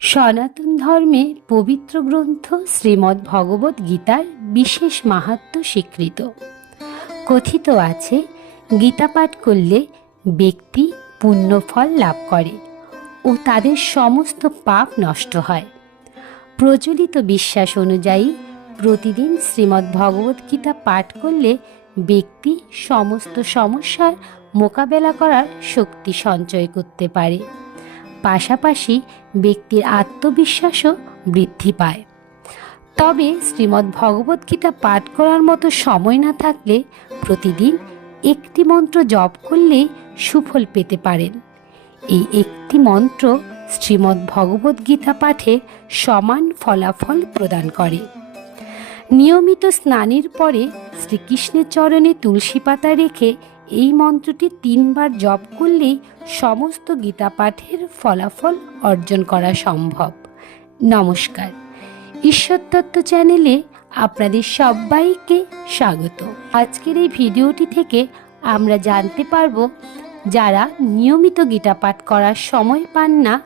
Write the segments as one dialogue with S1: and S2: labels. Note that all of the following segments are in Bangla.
S1: সনাতন ধর্মে পবিত্র গ্রন্থ শ্রীমদ্ ভগবত গীতার বিশেষ মাহাত্ম স্বীকৃত। কথিত আছে, গীতা পাঠ করলে ব্যক্তি পুণ্যফল লাভ করে ও তাদের সমস্ত পাপ নষ্ট হয়। প্রচলিত বিশ্বাস অনুযায়ী প্রতিদিন শ্রীমদ্ ভগবত গীতা পাঠ করলে ব্যক্তি সমস্ত সমস্যার মোকাবেলা করার শক্তি সঞ্চয় করতে পারে। পাশাপাশি ব্যক্তির আত্মবিশ্বাসও বৃদ্ধি পায়। তবে শ্রীমদ্ ভগবত গীতা পাঠ করার মতো সময় না থাকলে প্রতিদিন একটি মন্ত্র জপ করলেই সুফল পেতে পারেন। এই একটি মন্ত্র শ্রীমদ্ ভগবত গীতা পাঠে সমান ফলাফল প্রদান করে। নিয়মিত স্নানের পরে শ্রীকৃষ্ণের চরণে তুলসী পাতা রেখে এই মন্ত্রটি তিনবার জপ করলেই সমস্ত গীতা পাঠের ফলাফল অর্জন করা সম্ভব। নমস্কার। ঈশ্বরতত্ত্ব চ্যানেলে আপনাদের সবাইকে স্বাগত। আজকের এই ভিডিওটি থেকে আমরা জানতে পারব যারা নিয়মিত গীতা পাঠ করার সময় পান না,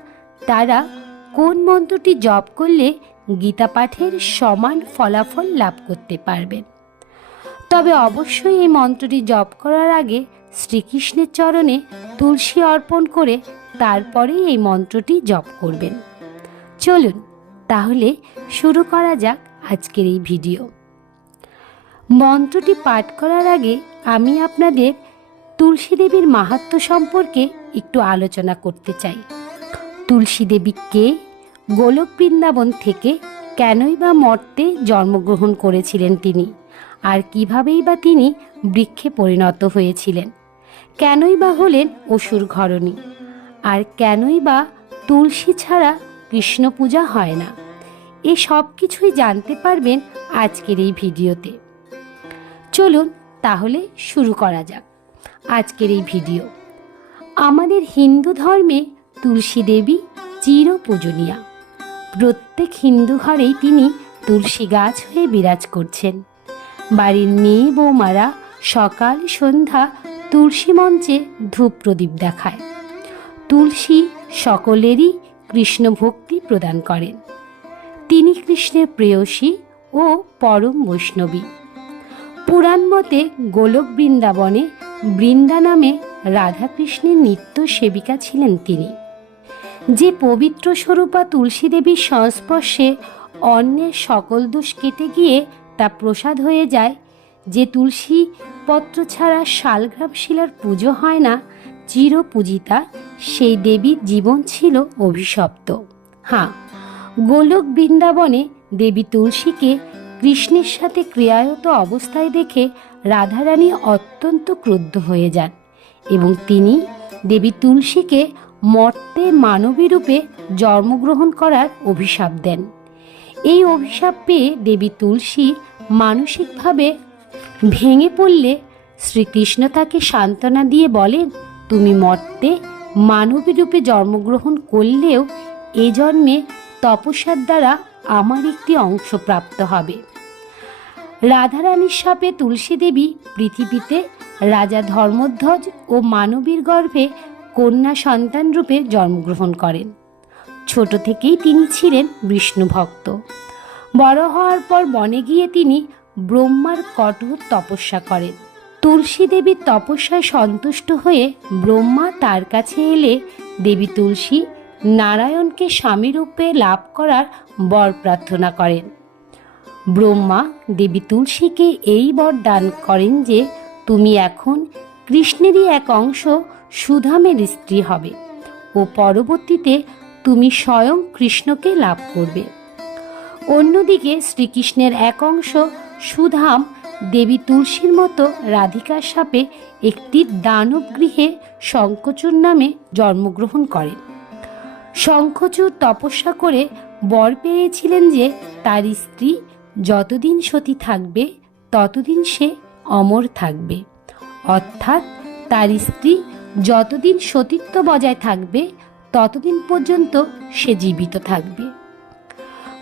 S1: তারা কোন মন্ত্রটি জপ করলে গীতা পাঠের সমান ফলাফল লাভ করতে পারবেন। তবে অবশ্যই এই মন্ত্রটি জপ করার আগে শ্রীকৃষ্ণের চরণে তুলসী অর্পণ করে তারপরেই এই মন্ত্রটি জপ করবেন। চলুন, তাহলে শুরু করা যাক আজকের এই ভিডিও। মন্ত্রটি পাঠ করার আগে আমি আপনাদের তুলসী দেবীর মাহাত্ম সম্পর্কে একটু আলোচনা করতে চাই। তুলসী দেবী কে? গোলক বৃন্দাবন থেকে কেনই বা মর্তে জন্মগ্রহণ করেছিলেন তিনি? আর কিভাবেই বা তিনি বৃক্ষে পরিণত হয়েছিলেন। কেনই বা হলেন অসুর ঘরণী। আর কেনই বা তুলসী ছাড়া কৃষ্ণ পূজা হয় না। এ সব কিছুই জানতে পারবেন আজকের এই ভিডিওতে। চলুন তাহলে শুরু করা যাক আজকের এই ভিডিও। আমাদের হিন্দু ধর্মে তুলসী দেবী চির পূজনীয়া প্রত্যেক হিন্দু ঘরেই তিনি তুলসী গাছ হয়ে বিরাজ করছেন। বাড়ির মেয়ে বৌমারা সকাল সন্ধ্যা তুলসী মঞ্চে ধূপ প্রদীপ দেখায়। তুলসী সকলেরই কৃষ্ণ ভক্তি প্রদান করেন। তিনি কৃষ্ণের প্রেয়সী ও পরম বৈষ্ণবী। পুরাণ মতে গোলক বৃন্দাবনে বৃন্দা নামে রাধাকৃষ্ণের নিত্য সেবিকা ছিলেন তিনি। যে পবিত্র স্বরূপা তুলসী দেবীর সংস্পর্শে অন্যের সকল দোষ কেটে গিয়ে তা প্রসাদ হয়ে যায়। যে তুলসী পত্র ছাড়া শালগ্রাম শিলার পুজো হয় না, চিরপূজিতা, সেই দেবীর জীবন ছিল অভিশপ্ত। হ্যাঁ গোলক বৃন্দাবনে দেবী তুলসীকে কৃষ্ণের সাথে ক্রিয়ায়ত অবস্থায় দেখে রাধারানী অত্যন্ত ক্রুদ্ধ হয়ে যান এবং তিনি দেবী তুলসীকে মর্তে মানবী রূপে জন্মগ্রহণ করার অভিশাপ দেন। এই অভিশাপ পেয়ে দেবী তুলসী মানসিকভাবে ভেঙে পড়লে শ্রীকৃষ্ণ তাকে সান্ত্বনা দিয়ে বলেন, তুমি মর্তে মানবী রূপে জন্মগ্রহণ করলেও এ জন্মে তপস্যার দ্বারা আমার একটি অংশ প্রাপ্ত হবে। রাধারানীর সাপে তুলসী দেবী পৃথিবীতে রাজা ধর্মধ্বজ ও মানবীর গর্ভে কন্যা সন্তান রূপে জন্মগ্রহণ করেন। ছোট থেকেই তিনি ছিলেন বিষ্ণু ভক্ত। বড় হওয়ার পর বনে গিয়ে তিনি ব্রহ্মার কঠোর তপস্যা করেন। তুলসী দেবীর তপস্যায় সন্তুষ্ট হয়ে ব্রহ্মা তার কাছে এলে দেবী তুলসী নারায়ণকে স্বামীরূপে লাভ করার বর প্রার্থনা করেন। ব্রহ্মা দেবী তুলসীকে এই বর দান করেন যে তুমি এখন কৃষ্ণেরই এক অংশ সুধামের স্ত্রী হবে ও পরবর্তীতে তুমি স্বয়ং কৃষ্ণকে লাভ করবে। অন্যদিকে শ্রীকৃষ্ণের এক অংশ সুধাম দেবী তুলসীর মতো রাধিকার সাপে একটি দানব গৃহে শঙ্কচূর নামে জন্মগ্রহণ করেন। শঙ্খচূড় তপস্যা করে বর পেয়েছিলেন যে তার স্ত্রী যতদিন সতী থাকবে, ততদিন সে অমর থাকবে। অর্থাৎ তার স্ত্রী যতদিন সতীত্ব বজায় থাকবে ততদিন পর্যন্ত সে জীবিত থাকবে।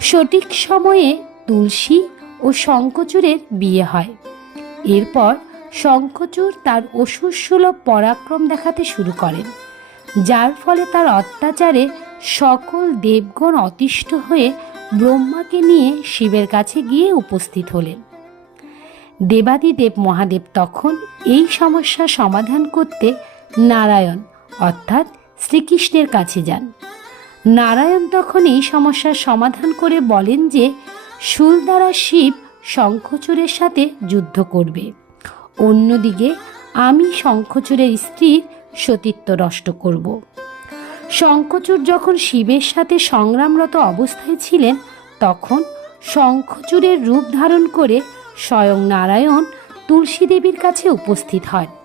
S1: সঠিক সময়ে তুলসী ও শঙ্খচূড়ের বিয়ে হয়। এরপর শঙ্খচূড় তার অসুরসুলভ পরাক্রম দেখাতে শুরু করেন, যার ফলে তার অত্যাচারে সকল দেবগণ অতিষ্ঠ হয়ে ব্রহ্মাকে নিয়ে শিবের কাছে গিয়ে উপস্থিত হলেন। দেবাদিদেব মহাদেব তখন এই সমস্যা সমাধান করতে নারায়ণ, অর্থাৎ শ্রীকৃষ্ণের কাছে যান। নারায়ণ তখন এই সমস্যার সমাধান করে বলেন যে, শুল দ্বারা শিব শঙ্খচূড়ের সাথে যুদ্ধ করবে। অন্যদিকে, আমি শঙ্খচূড়ের স্ত্রীর সতীত্ব নষ্ট করব। শঙ্খচূড় যখন শিবের সাথে সংগ্রামরত অবস্থায় ছিলেন, তখন শঙ্খচূড়ের রূপ ধারণ করে স্বয়ং নারায়ণ তুলসী দেবীর কাছে উপস্থিত হন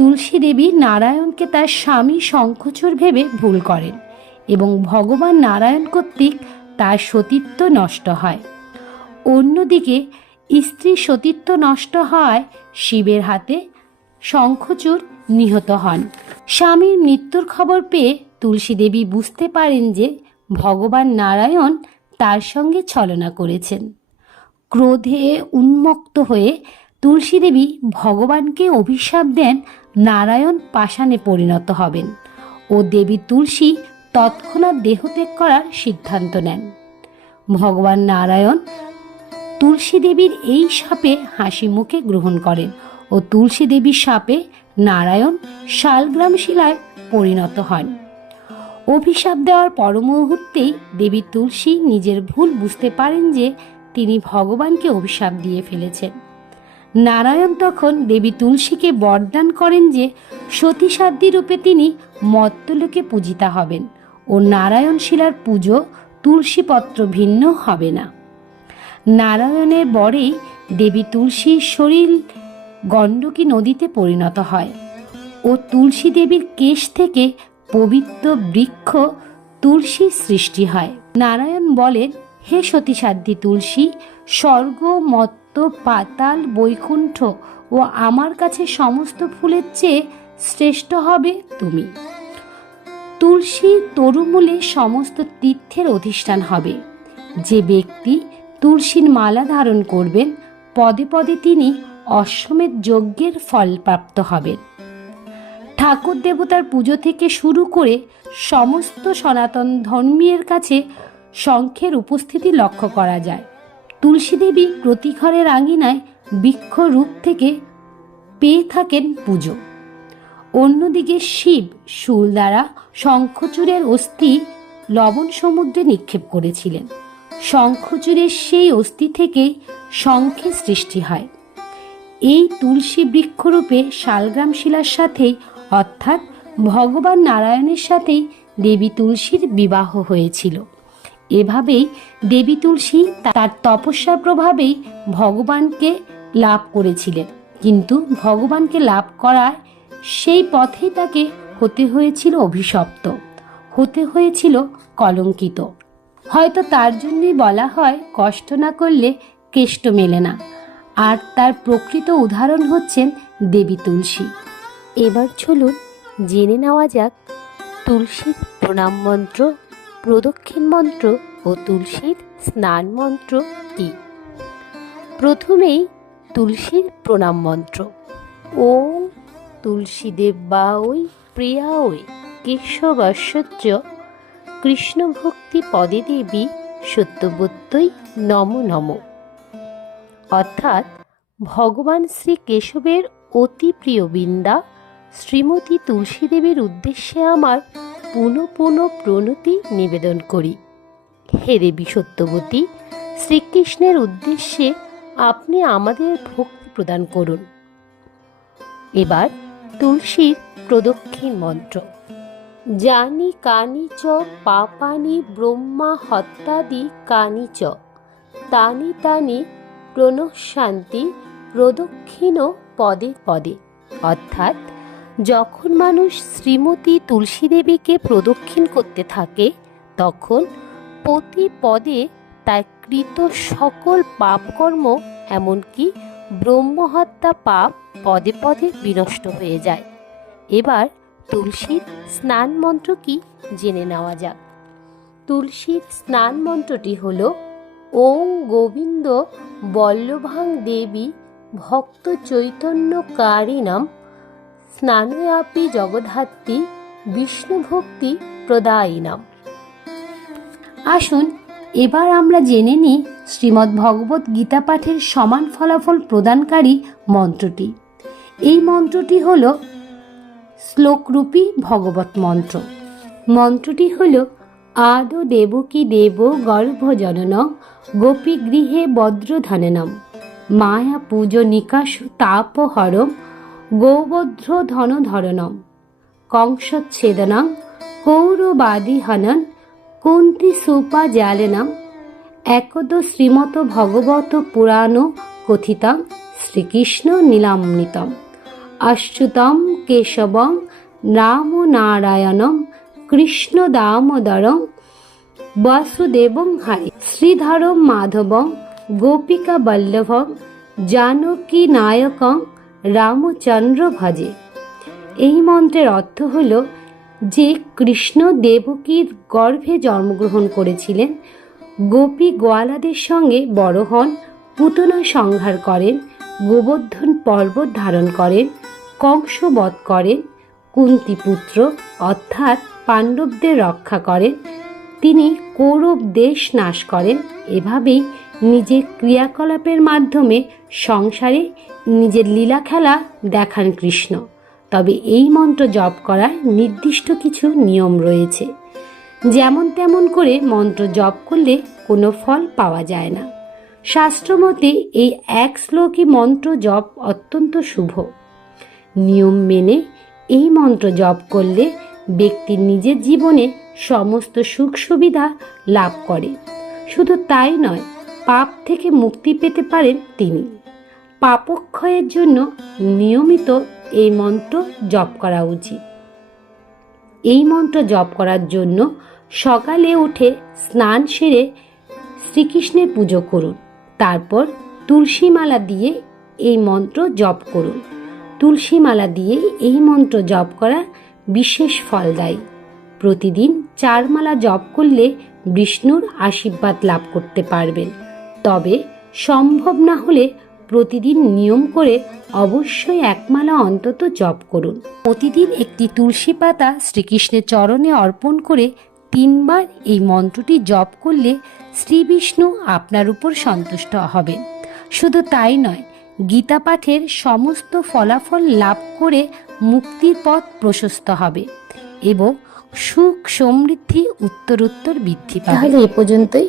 S1: তুলসী দেবী নারায়ণকে তার স্বামী শঙ্খচূড় ভেবে ভুল করেন এবং ভগবান নারায়ণ কর্তৃক তার সতীত্ব নষ্ট হয়। অন্যদিকে স্ত্রী সতীত্ব নষ্ট হওয়ায় শিবের হাতে শঙ্খচূড় নিহত হন। স্বামীর মৃত্যুর খবর পেয়ে তুলসী দেবী বুঝতে পারেন যে ভগবান নারায়ণ তার সঙ্গে ছলনা করেছেন। ক্রোধে উন্মুক্ত হয়ে তুলসী দেবী ভগবানকে অভিশাপ দেন নারায়ণ পাষাণে পরিণত হবেন ও দেবী তুলসী তৎক্ষণাৎ দেহত্যাগ করার সিদ্ধান্ত নেন। ভগবান নারায়ণ তুলসী দেবীর এই সাপে হাসি মুখে গ্রহণ করেন ও তুলসী দেবীর সাপে নারায়ণ শালগ্রাম শিলায় পরিণত হন। অভিশাপ দেওয়ার পর মুহূর্তেই দেবী তুলসী নিজের ভুল বুঝতে পারেন যে তিনি ভগবানকে অভিশাপ দিয়ে ফেলেছেন। নারায়ণ তখন দেবী তুলসীকে বরদান করেন যে সতীসাধ্যী রূপে তিনি মত্তলোকে পূজিতা হবেন ও নারায়ণ শিলার পুজো তুলসীপত্র ভিন্ন হবে না। নারায়ণের বরেই দেবী তুলসীর শরীর গণ্ডকী নদীতে পরিণত হয় ও তুলসী দেবীর কেশ থেকে পবিত্র বৃক্ষ তুলসী সৃষ্টি হয়। নারায়ণ বলেন, হে সতীসাধ্যী তুলসী, স্বর্গ মত্ত পাতাল, বৈকুণ্ঠ ও আমার কাছে সমস্ত ফুলের চেয়ে শ্রেষ্ঠ হবে তুমি। তুলসী তরুমূলে সমস্ত তীর্থের অধিষ্ঠান হবে। যে ব্যক্তি তুলসীর মালা ধারণ করবেন, পদে পদে তিনি অশ্বমেধ যজ্ঞের ফল প্রাপ্ত হবেন। ঠাকুর দেবতার পুজো থেকে শুরু করে সমস্ত সনাতন ধর্মীয়ের কাছে শঙ্খের উপস্থিতি লক্ষ্য করা যায়। তুলসী দেবী প্রতি ঘরের আঙিনায় বৃক্ষ রূপ থেকে পেয়ে থাকেন পুজো। অন্যদিকে শিব শুল দ্বারা শঙ্খচূড়ের অস্থি লবণ সমুদ্রে নিক্ষেপ করেছিলেন। শঙ্খচূড়ের সেই অস্থি থেকেই শঙ্খের সৃষ্টি হয়। এই তুলসী বৃক্ষরূপে শালগ্রাম শিলার সাথেই, অর্থাৎ ভগবান নারায়ণের সাথেই দেবী তুলসীর বিবাহ হয়েছিল। এভাবেই দেবী তুলসী তার তপস্যার প্রভাবেই ভগবানকে লাভ করেছিলেন। কিন্তু ভগবানকে লাভ করার সেই পথেই তাকে হতে হয়েছিল অভিশপ্ত, হতে হয়েছিল কলঙ্কিত। হয়তো তার জন্যই বলা হয় কষ্ট না করলে কেষ্ট মেলে না। আর তার প্রকৃত উদাহরণ হচ্ছেন দেবী তুলসী। এবার চলুন জেনে নেওয়া যাক তুলসীর প্রণাম মন্ত্র প্রদক্ষিণ মন্ত্র ও তুলসীর স্নান মন্ত্র কি প্রথমেই তুলসীর প্রণাম মন্ত্র। ওম তুলসী দেব্বা ওই প্রিয়া ওই কেশবাশ্বর্য কৃষ্ণ ভক্তি পদে দেবী সত্যবত্যই নম নম। অর্থাৎ ভগবান শ্রী কেশবের অতি প্রিয় বৃন্দা শ্রীমতী তুলসী দেবীর উদ্দেশ্যে আমার পুনঃ পুনঃ প্রণতি নিবেদন করি। হে দেবী সত্যবতী, শ্রীকৃষ্ণের উদ্দেশ্যে আপনি আমাদের ভক্তি প্রদান করুন। এবার তুলসীর প্রদক্ষিণ মন্ত্র। জানি কানি চ, পাপানি ব্রহ্মা হত্যাদি কানি চ। তানি তানি প্রণশান্তি প্রদক্ষিণ পদে পদে। অর্থাৎ যখন মানুষ শ্রীমতী তুলসী দেবীকে প্রদক্ষিণ করতে থাকে, তখন প্রতি পদে তার কৃত সকল পাপকর্ম, এমনকি ব্রহ্মহত্যা পাপ পদে পদে বিনষ্ট হয়ে যায়। এবার তুলসীর স্নান মন্ত্র কি জেনে নেওয়া যাক। তুলসীর স্নান মন্ত্রটি হল, ওং গোবিন্দ বল্লভাং দেবী ভক্ত চৈতন্য কারিণাম স্নানয়াপি জগদ্ধাত্রী, বিষ্ণু ভক্তি
S2: প্রদায়িনম।
S1: আসুন, এবার আমরা জেনে নিই শ্রীমদ্ ভগবত গীতা পাঠের সমান ফলাফল প্রদানকারী মন্ত্রটি। এই মন্ত্রটি হল শ্লোকরূপী ভগবত মন্ত্র। মন্ত্রটি হল, আদ দেবকী দেব গর্ভজননম, গোপী গৃহে বদ্রধননম। মায়া পূজো নিকাশু তাপহরম গৌবধ্র ধনধরণম কংসচ্ছেদনম। কৌরবাদী হনন। কুন্তি সুপা জালেনম। একদ শ্রীমত ভগবত পুরাণ কথিতম। শ্রীকৃষ্ণ নীলামৃতম অচ্যুতম কেশবম। রাম নারায়ণম। কৃষ্ণ দামোদরম। বাসুদেবং হরি। শ্রীধরম মাধবম। গোপিকা বল্লভম। জানকী নায়কম। রামচন্দ্র ভজে এই মন্ত্রের অর্থ হল, যে কৃষ্ণ দেবকীর গর্ভে জন্মগ্রহণ করেছিলেন, গোপী গোয়ালাদের সঙ্গে বড় হন, পুতনা সংহার করেন, গোবর্ধন পর্বত ধারণ করেন, কংসবধ করেন, কুন্তিপুত্র অর্থাৎ পাণ্ডবদের রক্ষা করেন, তিনি কৌরব দেশ নাশ করেন, এভাবেই নিজের ক্রিয়াকলাপের মাধ্যমে সংসারে নিজের লীলা খেলা দেখান কৃষ্ণ। তবে এই মন্ত্র জপ করার নির্দিষ্ট কিছু নিয়ম রয়েছে। যেমন তেমন করে মন্ত্র জপ করলে কোনো ফল পাওয়া যায় না। শাস্ত্রমতে এই এক শ্লোকী মন্ত্র জপ অত্যন্ত শুভ। নিয়ম মেনে এই মন্ত্র জপ করলে ব্যক্তি নিজের জীবনে সমস্ত সুখ সুবিধা লাভ করে। শুধু তাই নয়, পাপ থেকে মুক্তি পেতে পারেন তিনি। পাপক্ষয়ের জন্য নিয়মিত এই মন্ত্র জপ করা উচিত। এই মন্ত্র জপ করার জন্য সকালে উঠে স্নান সেরে শ্রীকৃষ্ণের পুজো করুন। তারপর তুলসী মালা দিয়ে এই মন্ত্র জপ করুন। তুলসী মালা দিয়ে এই মন্ত্র জপ করা বিশেষ ফলদায়ী। প্রতিদিন চার মালা জপ করলে বিষ্ণুর আশীর্বাদ লাভ করতে পারবেন। তবে সম্ভব না হলে প্রতিদিন নিয়ম করে অবশ্যই একমালা অন্তত জপ করুন। প্রতিদিন একটি তুলসী পাতা শ্রীকৃষ্ণের চরণে অর্পণ করে তিনবার এই মন্ত্রটি জপ করলে শ্রী বিষ্ণু আপনার উপর সন্তুষ্ট হবেন। শুধু তাই নয়, গীতা পাঠের সমস্ত ফলাফল লাভ করে মুক্তির পথ প্রশস্ত হবে এবং সুখ সমৃদ্ধি উত্তরোত্তর বৃদ্ধি পাবে।
S2: তাহলে এ পর্যন্তই।